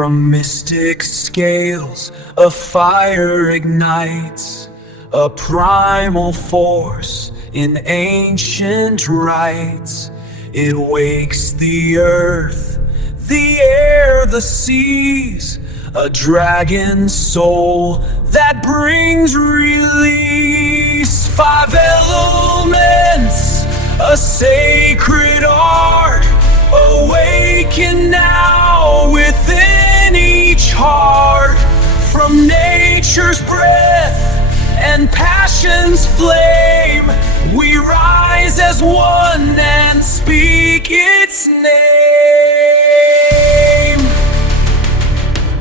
From mystic scales, a fire ignites, a primal force in ancient rites. It wakes the earth, the air, the seas, a dragon soul that brings release. 5 elements, a sacred art, awaken now within each heart. From nature's breath and passion's flame, we rise as one and speak its name.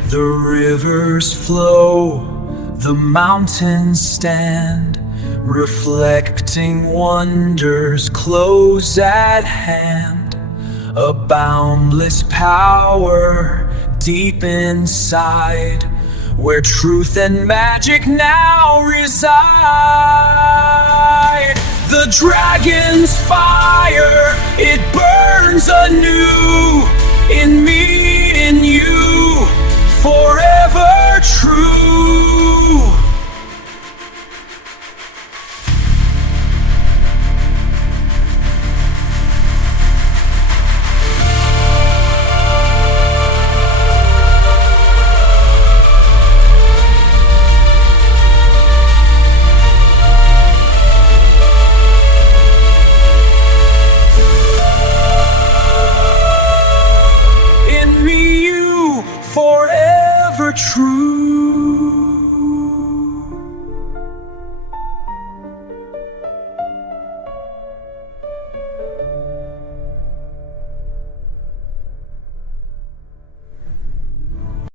The rivers flow, the mountains stand, reflecting wonders close at hand. A boundless power deep inside, where truth and magic now reside. The dragon's fire, it burns anew, in me, in you, forever true. Forever true.